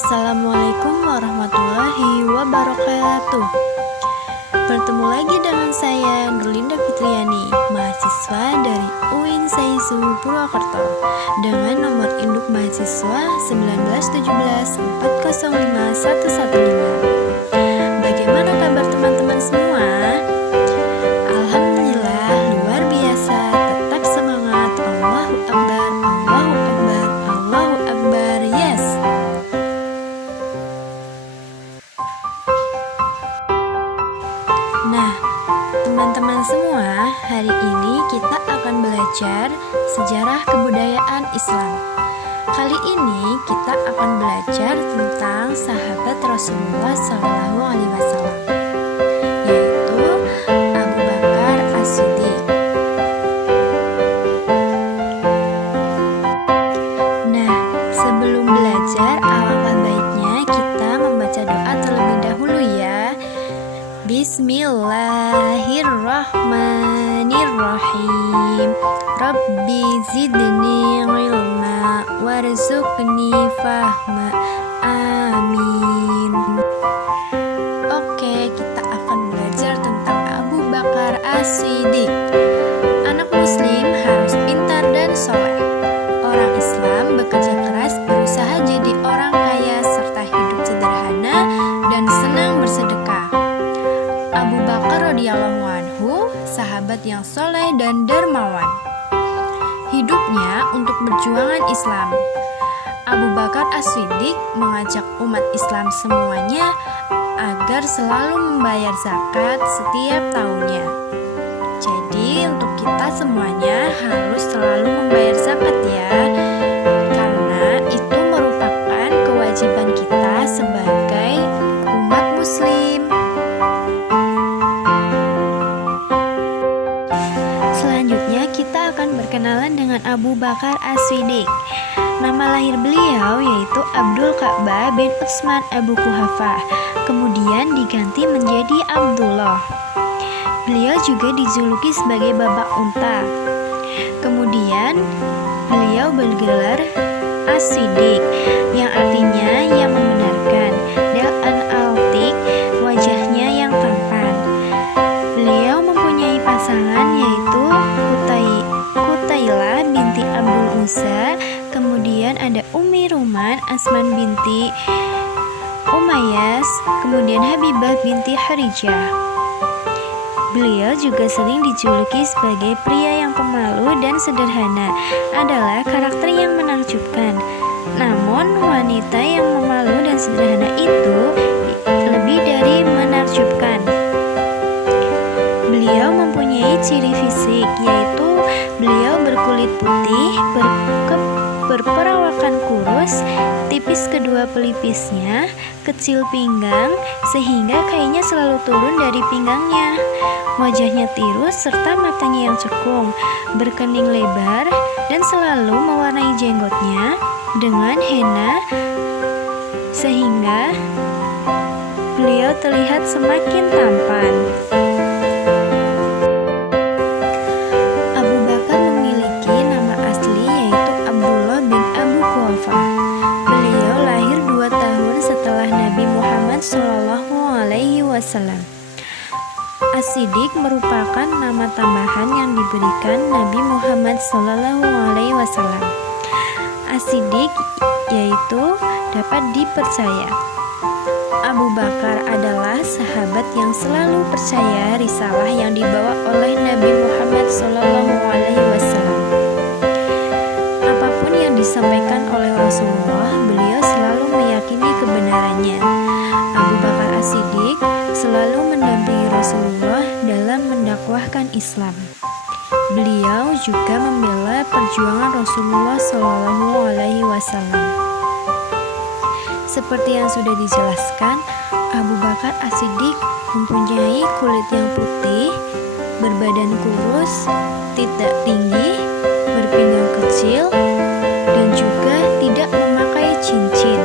Assalamualaikum warahmatullahi wabarakatuh. Bertemu lagi dengan saya Nurlinda Fitriani, mahasiswa dari UIN Saizu Purwokerto, dengan nomor induk mahasiswa 19104051115. Bagaimana kabar teman-teman semua? Alhamdulillah luar biasa, tetap semangat. Allahu Akbar, Allahu Akbar, Allahu Akbar, yes. Nah, teman-teman semua, hari ini kita akan belajar sejarah kebudayaan Islam. Kali ini kita akan belajar tentang sahabat Rasulullah SAW, yaitu Abu Bakar As-Siddiq. Nah, sebelum belajar, alangkah baiknya kita membaca doa terlebih dahulu ya. Bismillahirrahmanirrahim. Rabbi zidni ilma warzuqni fahma. Amin. Oke, kita akan belajar tentang Abu Bakar As-Siddiq. Anak muslim harus pintar dan soleh. Orang Islam bekerja keras, berusaha jadi orang kaya, serta hidup sederhana dan senang bersedekah. Abu Bakar radhiyallahu anhu, sahabat yang soleh dan dermawan. Hidupnya untuk perjuangan Islam. Abu Bakar As-Siddiq mengajak umat Islam semuanya agar selalu membayar zakat setiap tahunnya. Jadi untuk kita semuanya harus selalu membayar zakat ya, karena itu merupakan kewajiban kita sebagai umat muslim. Selanjutnya kita akan berkenalan dengan Abu Bakar As-Siddiq. Nama lahir beliau yaitu Abdul Ka'bah bin Utsman Abu Kuhafah, kemudian diganti menjadi Abdullah. Beliau juga dijuluki sebagai Babak Unta. Kemudian beliau bergelar As-Siddiq, yang artinya yang membenarkan, dan Al-Atiq, wajahnya yang tampan. Beliau mempunyai pasangan yaitu Qutailah binti Abdul Uzza, kemudian ada Ummi Ruman Asman binti Umayyas, kemudian Habibah binti Harijah. Beliau juga sering dijuluki sebagai pria yang pemalu dan sederhana, adalah karakter yang menakjubkan. Namun wanita yang pemalu dan sederhana itu lebih dari menakjubkan. Beliau mempunyai ciri fisik, yaitu beliau berkulit putih, berperawakan kurus, tipis kedua pelipisnya, kecil pinggang, sehingga kainnya selalu turun dari pinggangnya. Wajahnya tirus serta matanya yang cekung, berkening lebar, dan selalu mewarnai jenggotnya dengan henna, sehingga beliau terlihat semakin tampan. As-Siddiq merupakan nama tambahan yang diberikan Nabi Muhammad SAW. As-Siddiq yaitu dapat dipercaya. Abu Bakar adalah sahabat yang selalu percaya risalah yang dibawa oleh Nabi Muhammad SAW. Apapun yang disampaikan oleh Rasulullah, beliau selalu meyakini kebenarannya. Abu Bakar As-Siddiq selalu mendampingi Rasulullah dalam mendakwahkan Islam. Beliau juga membela perjuangan Rasulullah SAW. Seperti yang sudah dijelaskan, Abu Bakar As-Siddiq mempunyai kulit yang putih, berbadan kurus, tidak tinggi, berpinggang kecil, dan juga tidak memakai cincin.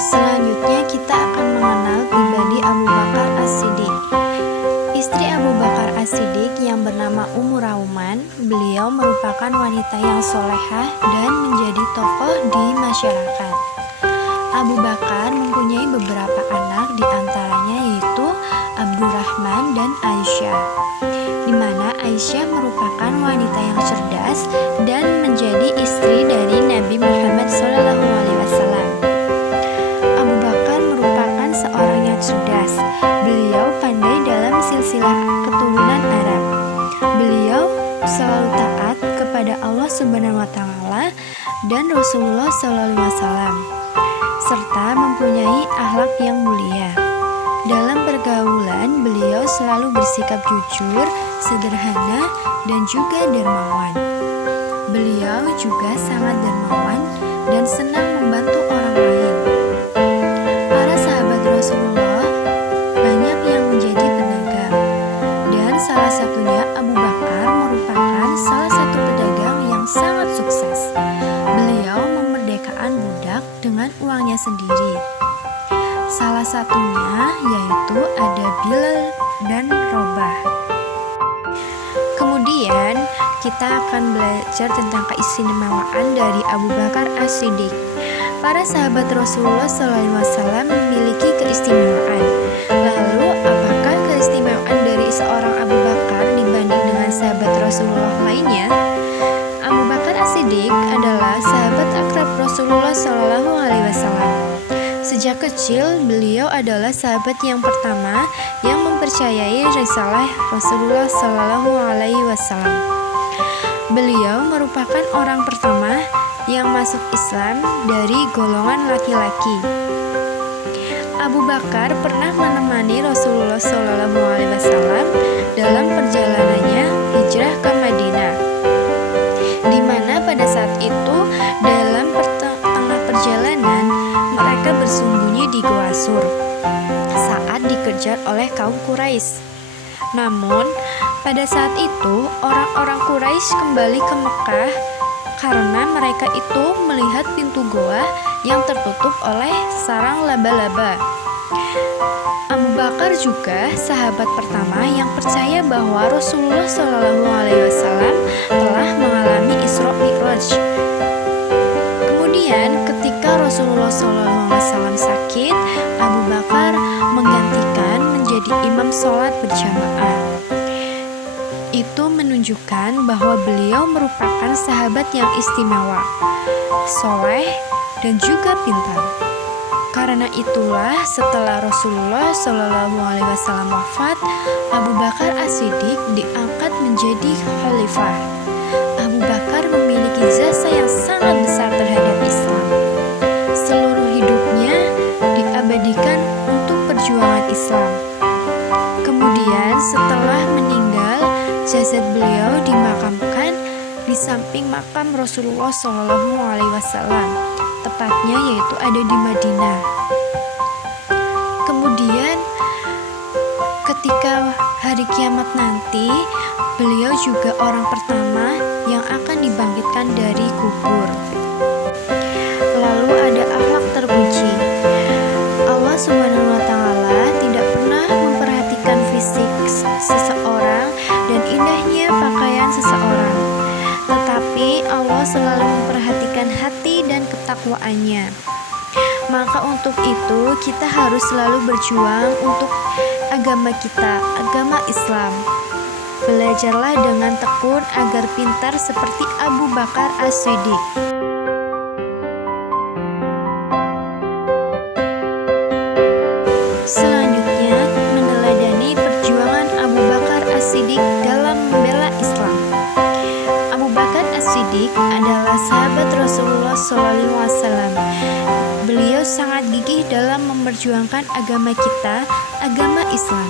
Selanjutnya kita akan mengenal pribadi Abu Bakar As-Siddiq. Istri Abu Bakar As-Siddiq yang bernama Ummu Rauman, beliau merupakan wanita yang solehah dan menjadi tokoh di masyarakat. Abu Bakar mempunyai beberapa anak, di antaranya yaitu Abdurrahman dan Aisyah, di mana Aisyah merupakan wanita yang cerdas dan menjadi istri dari Nabi Muhammad SAW. Abu Bakar merupakan seorang yang cerdas. Beliau pandai dalam silsilah keturunan Arab. Beliau selalu taat kepada Allah Subhanahu wa Ta'ala dan Rasulullah SAW, serta mempunyai akhlak yang mulia. Dalam pergaulan, beliau selalu bersikap jujur, sederhana, dan juga dermawan. Beliau juga sangat dermawan dan senang membantu orang lain. Para sahabat Rasulullah banyak yang menjadi pedagang, dan salah satunya Abu Bakar merupakan salah satu pedagang yang sangat sukses. Beliau memerdekakan budak dengan uangnya sendiri. Salah satunya yaitu ada Bilal dan Robah. Kemudian kita akan belajar tentang keistimewaan dari Abu Bakar As-Siddiq. Para sahabat Rasulullah SAW memiliki keistimewaan. Lalu, apakah keistimewaan dari seorang Abu Bakar dibanding dengan sahabat Rasulullah lainnya? Abu Bakar As-Siddiq adalah sahabat akrab Rasulullah SAW. Sejak kecil, beliau adalah sahabat yang pertama yang mempercayai risalah Rasulullah SAW. Beliau merupakan orang pertama yang masuk Islam dari golongan laki-laki. Abu Bakar pernah menemani Rasulullah SAW dalam perjalanannya hijrah ke Madinah, di mana pada saat itu dalam tengah perjalanan mereka bersembunyi di Gua Sur saat dikejar oleh kaum Quraisy. Namun, pada saat itu orang-orang Quraisy kembali ke Mekah karena mereka itu melihat pintu goa yang tertutup oleh sarang laba-laba. Abu Bakar juga sahabat pertama yang percaya bahwa Rasulullah SAW telah mengalami Isra Mi'raj. Kemudian ketika Rasulullah SAW sakit, Abu Bakar menggantikan menjadi imam sholat berjamaah. Itu menunjukkan bahwa beliau merupakan sahabat yang istimewa, soleh, dan juga pintar. Karena itulah setelah Rasulullah SAW wafat, Abu Bakar As-Siddiq diangkat menjadi khalifah. Abu Bakar memiliki jasa yang sangat besar terhadap Islam. Seluruh hidupnya diabadikan untuk perjuangan Islam. Kemudian setelah meninggal, jasad beliau dimakamkan di samping makam Rasulullah SAW, tepatnya yaitu ada di Madinah. Kemudian ketika hari kiamat nanti, beliau juga orang pertama yang akan dibangkitkan dari kubur. Lalu ada akhlak terpuji. Allah Subhanahu wa Ta'ala tidak pernah memperhatikan fisik seseorang dan indahnya pakaian seseorang, tetapi Allah selalu memperhatikan hati dan ketakwaannya. Maka untuk itu kita harus selalu berjuang untuk agama kita, agama Islam. Belajarlah dengan tekun agar pintar seperti Abu Bakar As-Siddiq. Selanjutnya, meneladani perjuangan Abu Bakar As-Siddiq dalam membela Islam. Abu Bakar As-Siddiq adalah sahabat Rasulullah SAW. Beliau sangat gigih dalam memperjuangkan agama kita, agama Islam.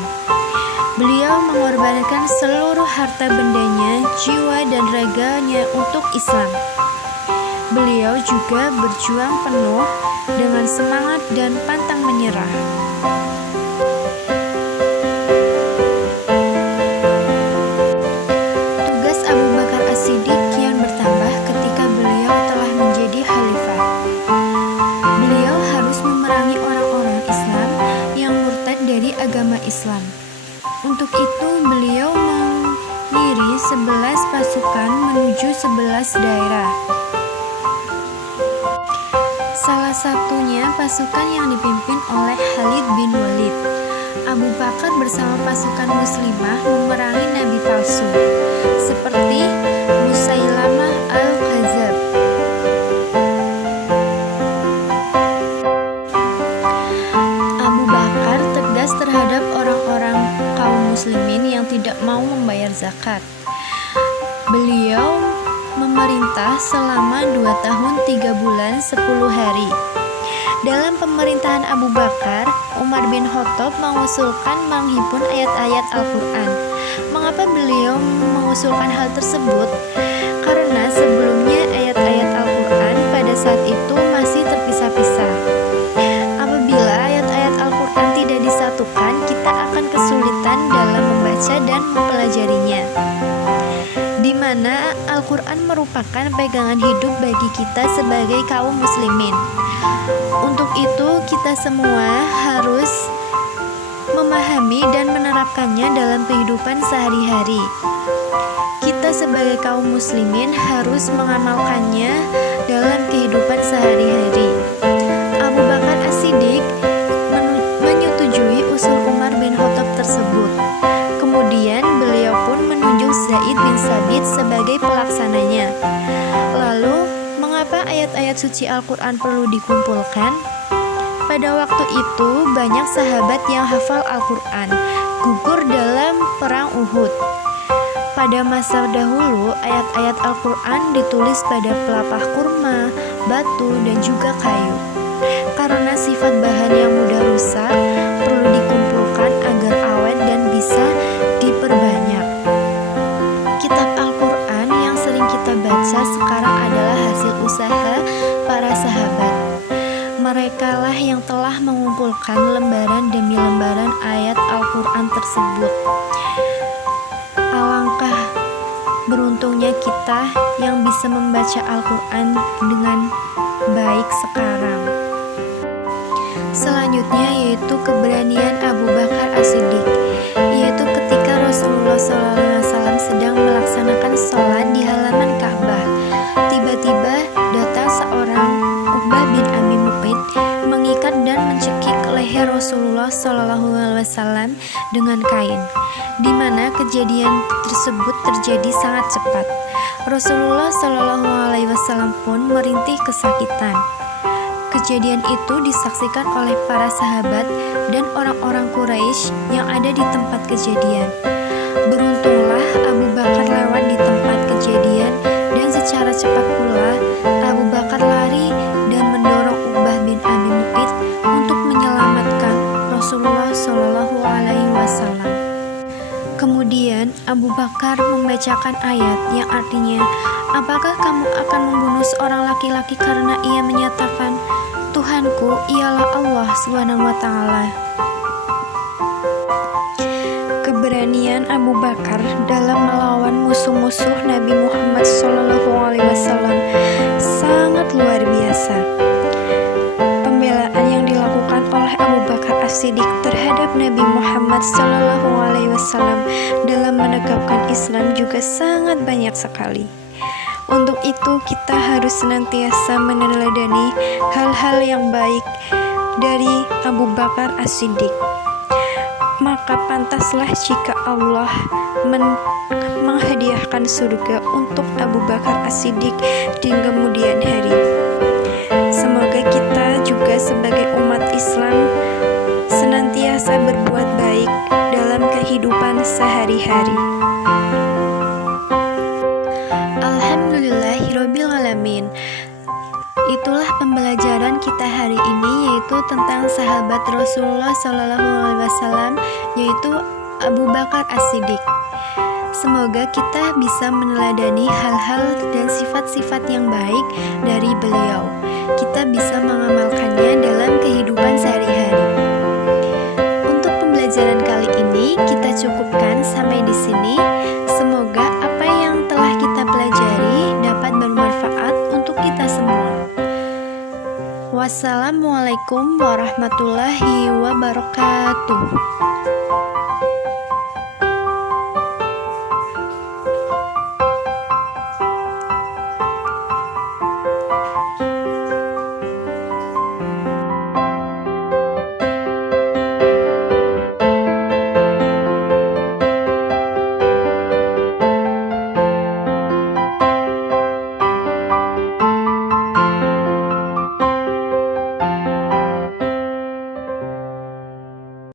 Beliau mengorbankan seluruh harta bendanya, jiwa dan raganya untuk Islam. Beliau juga berjuang penuh dengan semangat dan pantang menyerah. Tugas Abu Bakar As-Siddiq kian bertambah ketika beliau telah menjadi khalifah. Beliau harus memerangi orang-orang Islam yang murtad dari agama Islam. Untuk itu beliau mengirim 11 pasukan menuju 11 daerah. Salah Salah satunya pasukan yang dipimpin oleh Khalid bin Walid. Abu Bakar bersama pasukan muslimah memerangi nabi palsu seperti Musailamah al-Kadzdzab. Abu Bakar tegas terhadap orang-orang kaum muslimin yang tidak mau membayar zakat. Beliau memerintah selama 2 tahun 3 bulan 10 hari. Dalam pemerintahan Abu Bakar, Umar bin Khattab mengusulkan menghimpun ayat-ayat Al-Quran. Mengapa beliau mengusulkan hal tersebut? Karena sebelumnya ayat-ayat Al-Quran pada saat itu masih terpisah-pisah. Apabila ayat-ayat Al-Quran tidak disatukan, kita akan kesulitan dalam membaca dan mempelajarinya, di mana Al-Quran merupakan pegangan hidup bagi kita sebagai kaum muslimin. Untuk itu, kita semua harus memahami dan menerapkannya dalam kehidupan sehari-hari. Kita sebagai kaum muslimin harus mengamalkannya dalam kehidupan sehari-hari. Abu Bakar As-Siddiq menyetujui usul Umar bin Khattab tersebut. Kemudian beliau pun menunjuk Zaid bin Sabit sebagai pelaksananya. Lalu, mengapa ayat-ayat suci Al-Quran perlu dikumpulkan? Pada waktu itu, banyak sahabat yang hafal Al-Quran gugur dalam perang Uhud. Pada masa dahulu, ayat-ayat Al-Quran ditulis pada pelepah kurma, batu, dan juga kayu. Karena sifat bahan yang mudah rusak, perlu dikumpulkan agar awet dan bisa diperbanyak. Kitab Al-Quran yang sering kita baca sekarang adalah hasil usaha para sahabat. Merekalah yang telah mengumpulkan lembaran demi lembaran ayat Al-Quran tersebut. Alangkah beruntungnya kita yang bisa membaca Al-Quran dengan baik sekarang. Selanjutnya yaitu keberanian Abu Bakar As-Siddiq, yaitu ketika Rasulullah SAW sedang melaksanakan sholat di halaman Ka'bah. Tiba-tiba datang seorang Uqbah bin Abi Mu'ayth mengikat dan mencekik leher Rasulullah SAW dengan kain, di mana kejadian tersebut terjadi sangat cepat. Rasulullah SAW pun merintih kesakitan. Kejadian itu disaksikan oleh para sahabat dan orang-orang Quraisy yang ada di tempat kejadian. Beruntunglah Abu Bakar lewat di tempat kejadian dan secara cepat pula Abu Bakar lari dan mendorong Uqbah bin Abi Mu'ayth untuk menyelamatkan Rasulullah SAW. Kemudian Abu Bakar membacakan ayat yang artinya, apakah kamu akan membunuh seorang laki-laki karena ia menyatakan, Tuhanku ialah Allah SWT. Keberanian Abu Bakar dalam melawan musuh-musuh Nabi Muhammad SAW sangat luar biasa. Pembelaan yang dilakukan oleh Abu Bakar As-Siddiq terhadap Nabi Muhammad SAW dalam menegakkan Islam juga sangat banyak sekali. Untuk itu kita harus senantiasa meneladani hal-hal yang baik dari Abu Bakar As-Siddiq. Maka pantaslah jika Allah menghadiahkan surga untuk Abu Bakar As-Siddiq di kemudian hari. Semoga kita juga sebagai umat Islam senantiasa berbuat baik dalam kehidupan sehari-hari. Alhamdulillahirrabbilalamin. Itulah pembelajaran kita hari ini, yaitu tentang sahabat Rasulullah SAW, yaitu Abu Bakar As-Siddiq. Semoga kita bisa meneladani hal-hal dan sifat-sifat yang baik dari beliau. Kita bisa mengamalkannya dalam kehidupan sehari-hari. Untuk pembelajaran kali ini kita cukupkan sampai di sini. Semoga apa yang telah kita pelajari dapat bermanfaat untuk kita semua. Wassalamualaikum warahmatullahi wabarakatuh.